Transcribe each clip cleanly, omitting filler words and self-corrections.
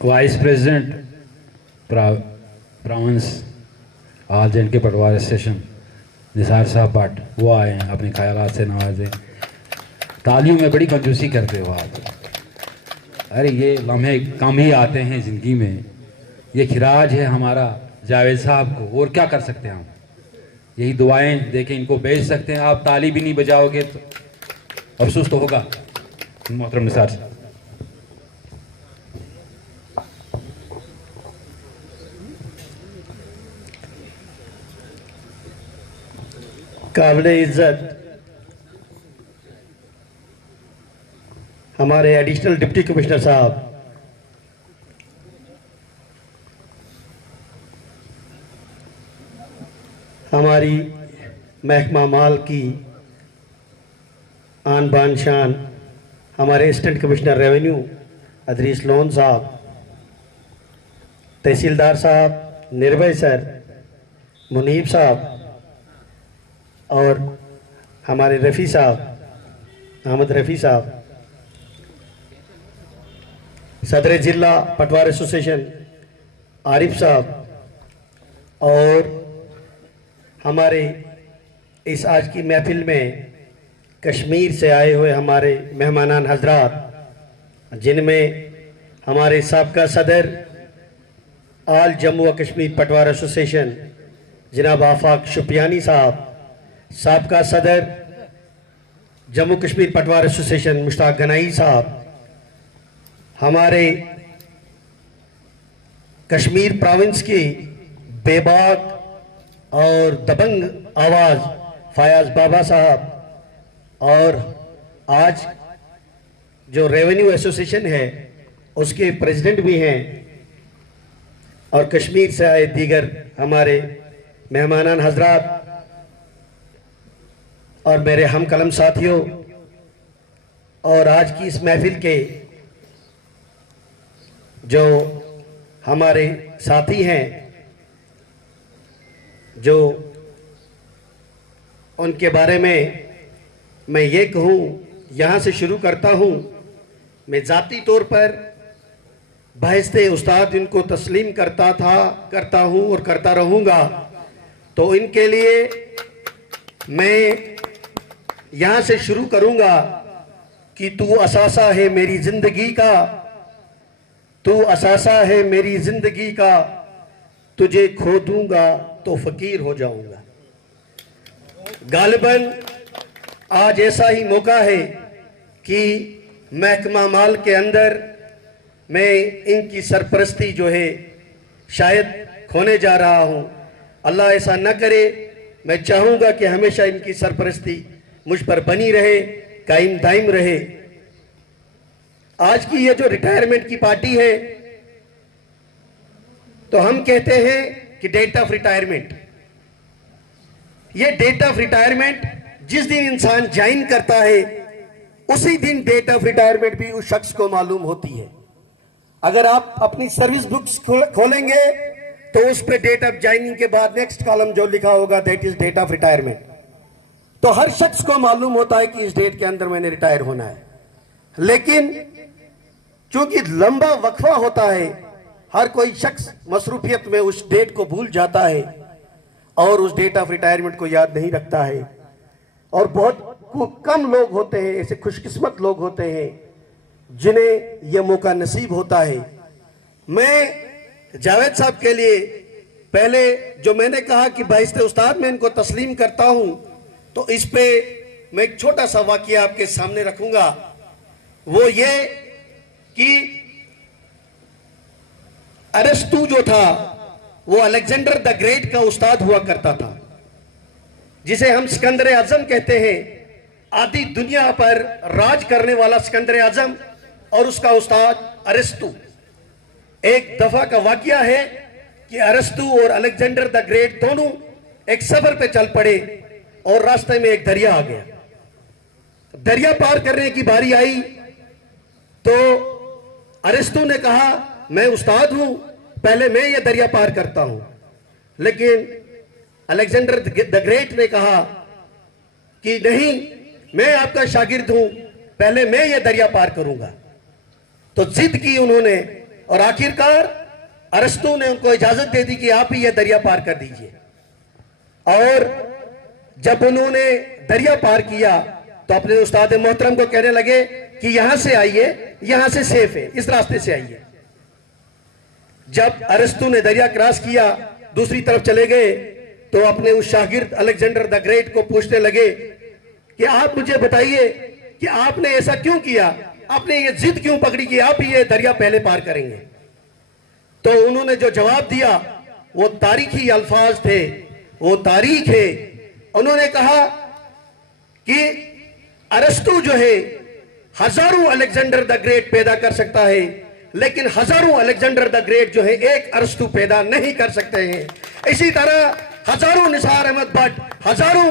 Vice president province all जे के पटवार station Nisar साहब भट्ट वो आए हैं, अपने ख्यालात से नवाजे। तालियों में बड़ी कंजूसी करते हो आप। अरे ये लम्हे कम ही आते हैं ज़िंदगी में। ये खिराज है हमारा जावेद साहब को, और क्या कर सकते हैं हम। यही दुआएं देके इनको भेज सकते हैं। आप ताली भी नहीं बजाओगे तो अफसोस तो होगा। मोहतरम निसार साहब। काबिले इज्जत हमारे एडिशनल डिप्टी कमिश्नर साहब, हमारी महकमा माल की आन बान शान हमारे assistant commissioner revenue Adris loan साहब, तहसीलदार साहब, निर्भय सर, मुनीब साहब और हमारे रफ़ी साहब, अहमद रफ़ी साहब, सदर जिला पटवार एसोसिएशन आरिफ साहब और हमारे इस आज की महफिल में कश्मीर से आए हुए हमारे मेहमानान हजरात, जिनमें हमारे साबका सदर आल जम्मू व कश्मीर पटवार एसोसिएशन जनाब आफाक शुपियानी साहब, साबका सदर जम्मू कश्मीर पटवार एसोसिएशन मुश्ताक गनाई साहब, हमारे कश्मीर प्रोविंस की बेबाक और दबंग आवाज़ फयाज बाबा साहब, और आज जो रेवेन्यू एसोसिएशन है उसके प्रेसिडेंट भी हैं, और कश्मीर से आए दीगर हमारे मेहमानान हजरात और मेरे हम कलम साथियों, और आज की इस महफिल के जो हमारे साथी हैं, जो उनके बारे में मैं ये कहूँ, यहाँ से शुरू करता हूँ। मैं ज़ाती तौर पर बहस्ते उस्ताद इनको तस्लीम करता हूँ और करता रहूँगा। तो इनके लिए मैं यहाँ से शुरू करूँगा कि तू असासा है मेरी ज़िंदगी का, तू असासा है मेरी ज़िंदगी का, तुझे खो दूँगा तो फ़कीर हो जाऊँगा। गालिबन आज ऐसा ही मौका है कि महकमा माल के अंदर मैं इनकी सरपरस्ती जो है शायद खोने जा रहा हूँ। अल्लाह ऐसा न करे। मैं चाहूँगा कि हमेशा इनकी सरपरस्ती मुझ पर बनी रहे, कायम दायम रहे। आज की ये जो रिटायरमेंट की पार्टी है, तो हम कहते हैं कि डेट ऑफ रिटायरमेंट, ये डेट ऑफ रिटायरमेंट जिस दिन इंसान ज्वाइन करता है उसी दिन डेट ऑफ रिटायरमेंट भी उस शख्स को मालूम होती है। अगर आप अपनी सर्विस बुक्स खोलेंगे तो उस पे डेट ऑफ ज्वाइनिंग के बाद नेक्स्ट कॉलम जो लिखा होगा that is date of retirement. तो हर शख्स को मालूम होता है कि इस डेट के अंदर मैंने रिटायर होना है। लेकिन चूंकि लंबा वक्फा होता है, हर कोई शख्स मसरूफियत में उस डेट को भूल जाता है और उस डेट ऑफ रिटायरमेंट को याद नहीं रखता है। और बहुत कम लोग होते हैं, ऐसे खुशकिस्मत लोग होते हैं जिन्हें यह मौका नसीब होता है। मैं जावेद साहब के लिए पहले जो मैंने कहा कि बाइस्ते उस्ताद मैं इनको तस्लीम करता हूं, तो इस पे मैं एक छोटा सा वाकया आपके सामने रखूंगा। वो ये कि अरस्तु जो था वो अलेक्जेंडर द ग्रेट का उस्ताद हुआ करता था, जिसे हम सिकंदर आजम कहते हैं। आधी दुनिया पर राज करने वाला सिकंदर आजम और उसका उस्ताद अरस्तु। एक दफा का वाकया है कि अरस्तु और अलेक्जेंडर द ग्रेट दोनों एक सफर पे चल पड़े और रास्ते में एक दरिया आ गया। दरिया पार करने की बारी आई तो अरस्तु ने कहा मैं उस्ताद हूं, पहले मैं ये दरिया पार करता हूं। लेकिन अलेक्जेंडर द ग्रेट ने कहा कि नहीं, मैं आपका शागिर्द हूं, पहले मैं ये दरिया पार करूंगा। तो जिद की उन्होंने और आखिरकार अरस्तु ने उनको इजाजत दे दी कि आप ही ये दरिया पार कर दीजिए। और जब उन्होंने दरिया पार किया तो अपने उस्ताद मोहतरम को कहने लगे कि यहां से आइए, यहां से सेफ है, इस रास्ते से आइए। जब अरस्तु ने दरिया क्रॉस किया, दूसरी तरफ चले गए, तो अपने उस शागिर्द अलेक्जेंडर द ग्रेट को पूछने लगे कि आप मुझे बताइए कि आपने ऐसा क्यों किया, आपने ये जिद क्यों पकड़ी कि आप ही ये दरिया पहले पार करेंगे। तो उन्होंने जो जवाब दिया वो तारीखी अल्फाज थे, वो तारीख है। उन्होंने कहा कि अरस्तु जो है हजारों अलेक्जेंडर द ग्रेट पैदा कर सकता है, लेकिन हजारों अलेक्जेंडर द ग्रेट जो है एक अरस्तु पैदा नहीं कर सकते हैं। इसी तरह हजारों निसार अहमद भट्ट, हजारों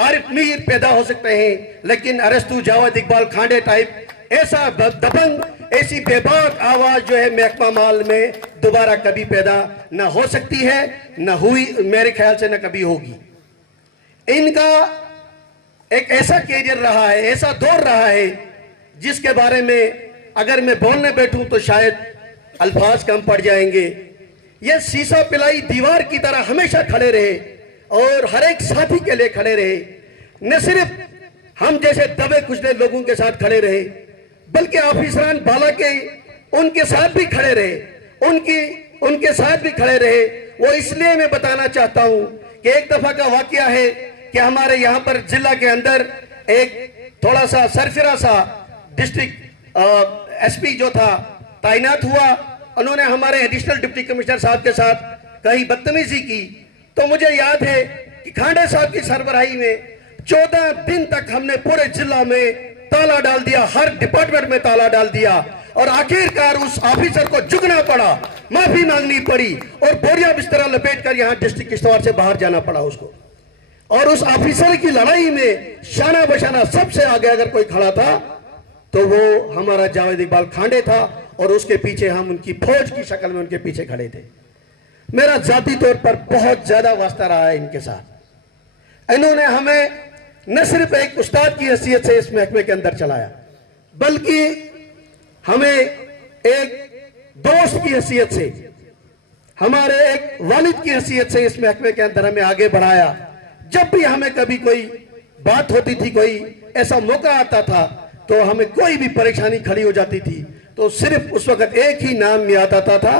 आरिफ मीर पैदा हो सकते हैं, लेकिन अरस्तु, जावेद इकबाल, खांडे टाइप ऐसा दबंग, ऐसी बेबाक आवाज जो है महकमा माल में दोबारा कभी पैदा न हो सकती है, न हुई, मेरे ख्याल से न कभी होगी। इनका एक ऐसा कैरियर रहा है, ऐसा दौर रहा है, जिसके बारे में अगर मैं बोलने बैठूं तो शायद अल्फाज कम पड़ जाएंगे। ये शीशा पिलाई दीवार की तरह हमेशा खड़े रहे और हर एक साथी के लिए खड़े रहे। न सिर्फ हम जैसे दबे कुचले लोगों के साथ खड़े रहे, बल्कि ऑफिसरान बाला के उनके साथ भी खड़े रहे, उनके साथ भी खड़े रहे। वो इसलिए मैं बताना चाहता हूं कि एक दफा का वाकया है कि हमारे यहां पर जिला के अंदर एक थोड़ा सा सरफिरा सा डिस्ट्रिक्ट एसपी जो था तैनात हुआ। उन्होंने हमारे एडिशनल डिप्टी कमिश्नर साहब के साथ कहीं बदतमीजी की, तो मुझे याद है कि खांडे साहब की सरबराही में 14 दिन तक हमने पूरे जिला में ताला डाल दिया, हर डिपार्टमेंट में ताला डाल दिया, और आखिरकार उस ऑफिसर को झुकना पड़ा, माफी मांगनी पड़ी और बोरिया बिस्तरा लपेट कर यहां डिस्ट्रिक्ट किश्तवाड़ से बाहर जाना पड़ा उसको। और उस ऑफिसर की लड़ाई में शाना बशाना सबसे आगे अगर कोई खड़ा था तो वो हमारा जावेद इकबाल खांडे था, और उसके पीछे हम उनकी फौज की शक्ल में उनके पीछे खड़े थे। मेरा जाती तौर पर बहुत ज्यादा वास्ता रहा है इनके साथ। इन्होंने हमें न सिर्फ एक उस्ताद की हैसियत से इस महकमे के अंदर चलाया, बल्कि हमें एक दोस्त की हैसियत से, हमारे एक वालिद की हैसियत से इस महकमे के अंदर हमें आगे बढ़ाया। जब भी हमें कभी कोई बात होती थी, कोई ऐसा मौका आता था, तो हमें कोई भी परेशानी खड़ी हो जाती थी, तो सिर्फ उस वक्त एक ही नाम याद आता था,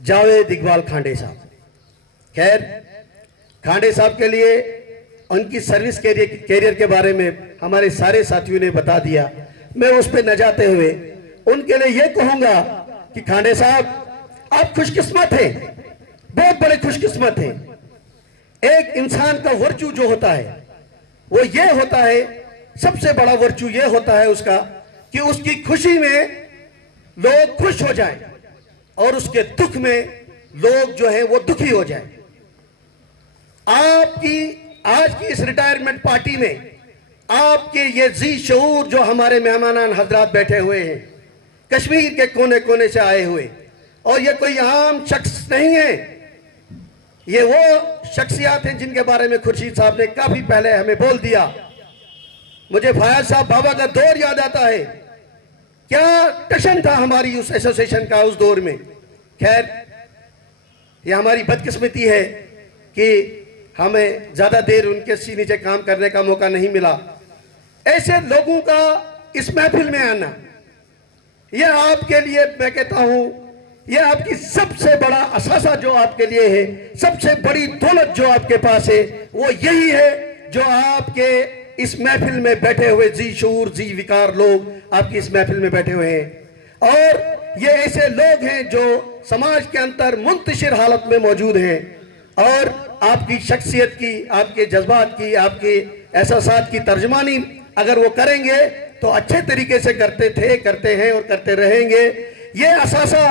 जावेद इकबाल खांडे साहब। खैर, खांडे साहब के लिए उनकी सर्विस कैरियर के बारे में हमारे सारे साथियों ने बता दिया। मैं उस पर न जाते हुए उनके लिए यह कहूंगा कि खांडे साहब आप खुशकिस्मत हैं, बहुत बड़े खुशकिस्मत हैं। एक इंसान का वर्चू जो होता है वो ये होता है, सबसे बड़ा वर्चू ये होता है उसका कि उसकी खुशी में लोग खुश हो जाएं और उसके दुख में लोग जो है वो दुखी हो जाएं। आपकी आज की इस रिटायरमेंट पार्टी में आपके ये जी शऊर जो हमारे मेहमानान हजरात बैठे हुए हैं, कश्मीर के कोने कोने से आए हुए, और ये कोई आम शख्स नहीं है, ये वो शख्सियात हैं जिनके बारे में खुर्शीद साहब ने काफी पहले हमें बोल दिया। मुझे फयाज साहब बाबा का दौर याद आता है, क्या टशन था हमारी उस एसोसिएशन का उस दौर में। खैर, ये हमारी बदकिस्मती है कि हमें ज्यादा देर उनके नीचे काम करने का मौका नहीं मिला। ऐसे लोगों का इस महफिल में आना, यह आपके लिए, मैं कहता हूं, यह आपकी सबसे बड़ा असासा जो आपके लिए है, सबसे बड़ी दौलत जो आपके पास है, वो यही है जो आपके इस महफिल में बैठे हुए जी शूर, जी विकार लोग आपकी इस महफिल में बैठे हुए हैं। और ये ऐसे लोग हैं जो समाज के अंदर मुंतशिर हालत में मौजूद हैं, और आपकी शख्सियत की, आपके जज्बात की, आपके एहसासात की तर्जमानी अगर वो करेंगे तो अच्छे तरीके से करते थे, करते हैं और करते रहेंगे। ये असासा,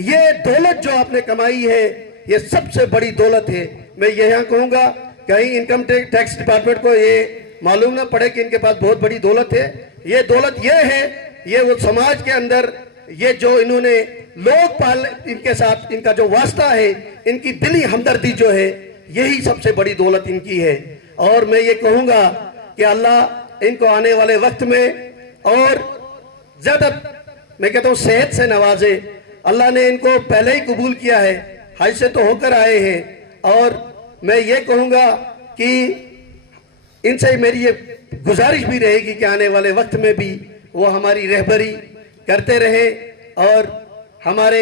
ये दौलत जो आपने कमाई है, ये सबसे बड़ी दौलत है। मैं यहां कहूंगा, कहीं इनकम टैक्स डिपार्टमेंट को ये मालूम ना पड़े कि इनके पास बहुत बड़ी दौलत है। ये दौलत ये है, ये वो समाज के अंदर ये जो इन्होंने लोग पाल, इनके साथ इनका जो वास्ता है, इनकी दिली हमदर्दी जो है, यही सबसे बड़ी दौलत इनकी है। और मैं ये कहूंगा कि अल्लाह इनको आने वाले वक्त में और ज्यादा, मैं कहता हूं, सेहत से नवाजे, अल्लाह ने इनको पहले ही कबूल किया है, हज से तो होकर आए हैं। और मैं ये कहूँगा कि इनसे मेरी ये गुजारिश भी रहेगी कि आने वाले वक्त में भी वो हमारी रहबरी करते रहे और हमारे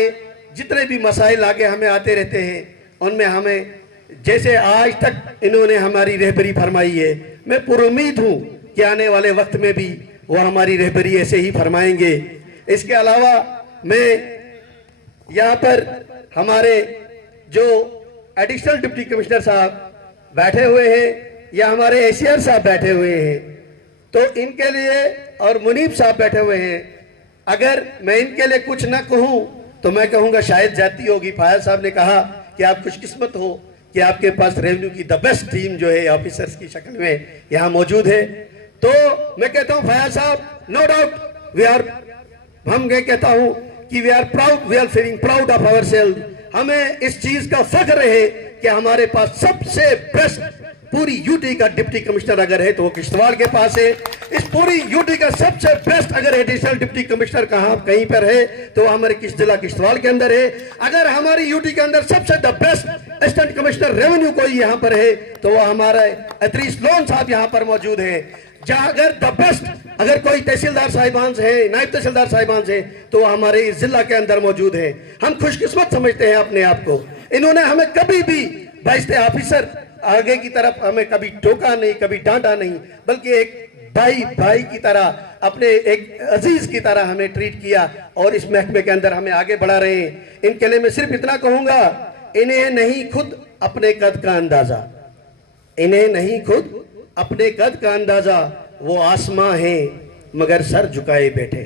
जितने भी मसाइल आगे हमें आते रहते हैं उनमें हमें, जैसे आज तक इन्होंने हमारी रहबरी फरमाई है, मैं पुरुम्मीद हूँ कि आने वाले वक्त में भी वो हमारी रहबरी ऐसे ही फरमाएंगे। इसके अलावा मैं यहाँ पर हमारे जो एडिशनल डिप्टी कमिश्नर साहब बैठे हुए हैं या हमारे एसीआर साहब बैठे हुए हैं, तो इनके लिए, और मुनीब साहब बैठे हुए हैं, अगर मैं इनके लिए कुछ ना कहूँ तो मैं कहूँगा शायद जाती होगी। फायद साहब ने कहा कि आप खुशकिस्मत हो कि आपके पास रेवेन्यू की द बेस्ट टीम जो है ऑफिसर्स की शक्ल में यहाँ मौजूद है। तो मैं कहता हूँ फायद साहब, नो डाउट वी आर, हम ये कहता हूँ कि we are proud, we are feeling proud of our self. हमें इस चीज का फख्र है कि हमारे पास सबसे बेस्ट पूरी यूटी का डिप्टी कमिश्नर अगर है तो वो किश्तवाड़ के पास है। इस पूरी यूटी का सबसे बेस्ट अगर एडिशनल डिप्टी कमिश्नर कहीं पर है तो वो हमारे जिला किश्तवाड़ के अंदर है। अगर हमारी यूटी के अंदर सबसे the best assistant commissioner revenue कोई यहाँ पर है तो वो हमारे अतरीस लोन साहब यहाँ पर मौजूद है। जहाँ अगर द बेस्ट अगर कोई तहसीलदार साहिबान है, नायब तहसीलदार साहिबान है तो हमारे इस जिला के अंदर मौजूद है। हम खुशकिस्मत समझते हैं अपने आप को। इन्होंने हमें कभी भी बाइस्ते ऑफिसर आगे की तरफ हमें कभी टोका नहीं, कभी डांटा नहीं, बल्कि एक भाई की तरह, अपने एक अजीज की तरह हमें ट्रीट किया और इस महकमे के अंदर हमें आगे बढ़ा रहे हैं। इनके लिए मैं सिर्फ इतना कहूंगा, इन्हें नहीं खुद अपने कद का अंदाजा, इन्हें नहीं खुद अपने कद का अंदाजा, वो आसमां है मगर सर झुकाए बैठे।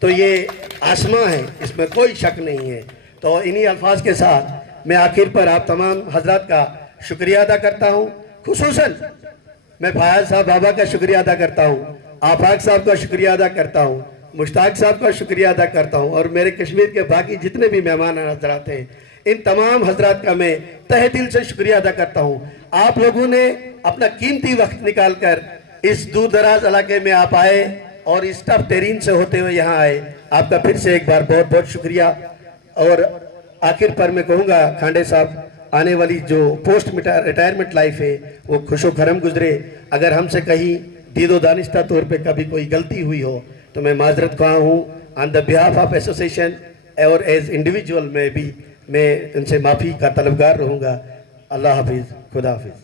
तो ये आसमां है, इसमें कोई शक नहीं है। तो इन्हीं अल्फाज के साथ मैं आखिर पर आप तमाम हजरात का शुक्रिया अदा करता हूँ। खुसूसन मैं फयाज साहब बाबा का शुक्रिया अदा करता हूँ, आफाक साहब का शुक्रिया अदा करता हूँ, मुश्ताक साहब का शुक्रिया अदा करता हूँ और मेरे कश्मीर के बाकी जितने भी मेहमान हजरात हैं, इन तमाम हजरात का मैं तहे दिल से शुक्रिया अदा करता हूँ। आप लोगों ने अपना कीमती वक्त निकाल कर इस दूर दराज इलाके में आप आए और इस टफ टेरीन से होते हुए यहाँ आए, आपका फिर से एक बार बहुत बहुत शुक्रिया। और आखिर पर मैं कहूँगा खांडे साहब, आने वाली जो पोस्ट रिटायरमेंट लाइफ है वो खुशो खरम गुजरे। अगर हमसे कहीं दीदो दानिस्ता तौर पे कभी कोई गलती हुई हो तो मैं माजरत ख्वाह हूँ on the behalf of association और एज इंडिविजुअल में भी मैं उनसे माफ़ी का तलबगार रहूँगा। अल्लाह हाफिज़, खुदा हाफिज़।